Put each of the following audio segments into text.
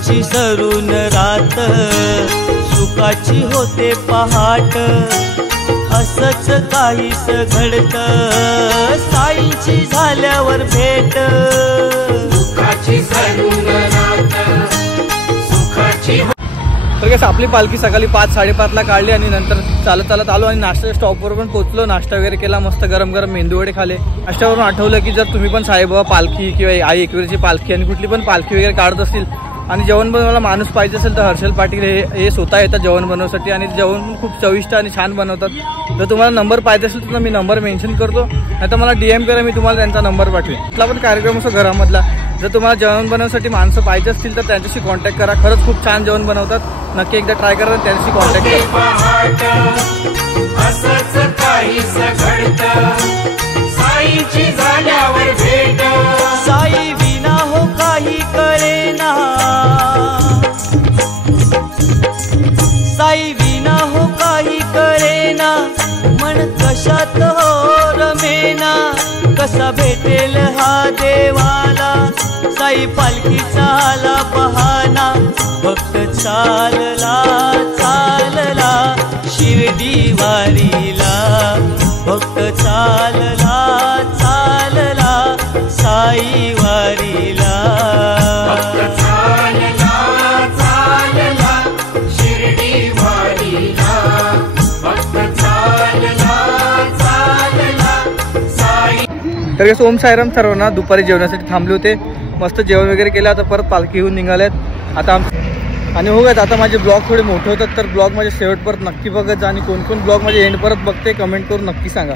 दुःखाची सरून रात सुखाची होते पहाट असंच काहीस घडतं साईंची झाल्यावर भेट दुःखाची सरून रात सुखाची। तर कसं आपली पालखी सकाळी 5-5:30ला काढली आणि नंतर चालत चालत आलो आणि नाश्त्याच्या स्टॉपवर पण पोहोचलो। नाश्ता वगैरे केला, मस्त गरम गरम मेंदूवडे खाले। नाश्त्यावरून आठवलं की जर तुम्ही पण साईबाबा पालखी किंवा आई एकविरेची पालखी आणि कुठली पण पालखी वगैरे काढत असतील आणि जेवण बनवायला माणूस पाहिजे असेल तर हर्षल पाटील हे स्वतः येतात जेवण बनवण्यासाठी आणि जेवण पण खूप चविष्ट आणि छान बनवतात। जर तुम्हाला नंबर पाहिजे असेल तर मी नंबर मेन्शन करतो, नाही तर मला DM करा, मी तुम्हाला त्यांचा नंबर पाठवेन। कुठला पण कार्यक्रम असो घरामधला, जर तुम्हाला जेवण बनवण्यासाठी माणसं पाहिजे असतील तर त्यांच्याशी कॉन्टॅक्ट करा। खरंच खूप छान जेवण बनवतात, नक्की एकदा ट्राय करा, त्यांच्याशी कॉन्टॅक्ट करा। असंच काहीस घडतं साईंची झाल्यावर भेट साई विना हो काही कळेना साई विना हो काही कळेना मन कशात हो रमेना कसा भेटेल हा देवाला साई पालखीचा आला बहाना भक्त चालला चालला शिर्डी वारीला भक्त चालला चालला साई वारीला चालला चालला शिर्डी वारीला भक्त चालला चालला साई। तर कसं ओम साईराम सर्वांना, दुपारी जेवणासाठी थांबले होते, मस्त जेवण वगैरे केलं, आता परत पालखी घेऊन निघाल्यात आता आणि हो गया आता माझे ब्लॉग थोडे मोठे होतात तर ब्लॉग माझे शेवटपर्यंत नक्की बघत जा आणि कोण कोण ब्लॉग माझे एंड परत बघते कमेंट करून नक्की सांगा।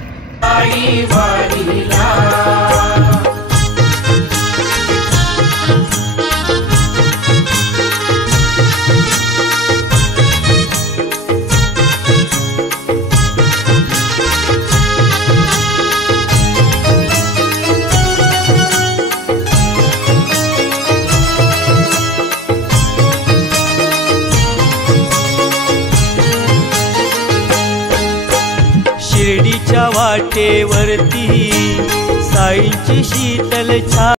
शिर्डीच्या वाटेवरती साईंची शीतल छाया